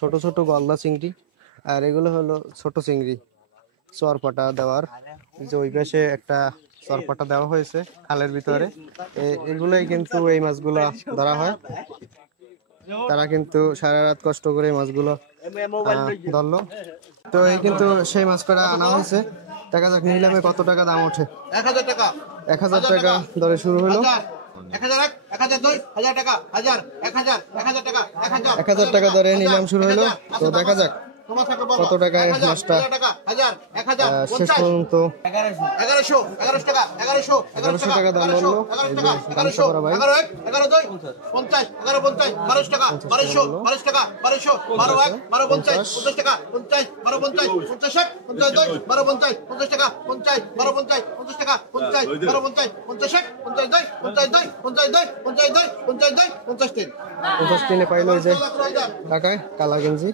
ছোট ছোট গলদা চিংড়ি, আর এগুলো হলো ছোট চিংড়ি চরপাটা দেওয়ার। যে ওই পাশে একটা চরপাটা দেওয়া হয়েছে খালের ভিতরে। এগুলোই কিন্তু এই মাছগুলো ধরা হয়। তারা কিন্তু সারা রাত কষ্ট করে এই মাছগুলো ধরলো। তো এই কিন্তু সেই মাছ কটা আনা হয়েছে। দেখা যাক নিলামে কত টাকা দাম ওঠে। 1000 টাকা, 1000 টাকা দরে শুরু হলো। 1001, 1002, 1000 টাকা, 1000, 1000, 1000 টাকা, 1000, 1000 টাকা দরে নিলাম শুরু হলো। তো দেখা যাক কত টাকায় মাছটা শেষ পর্যন্ত। 1100 টাকা, 1100 টাকা দাম বললো। এই যে গামছা পরা ভাই 11 11 2 50, 11 50, 12 টাকা, 1200, 12 টাকা, 1200, 12 1, 12 50, 50 টাকা, 50, 12 50, 50 1, 50 2, 12 50, 50 টাকা, 50, 12 50, 50 টাকা, 50, 12 50, 50 1, 50 2, 50 2, 50 2, 50 2, 50 2, 50 3। 50 পাইলো। এই যে টাকায় কালা গেঞ্জি।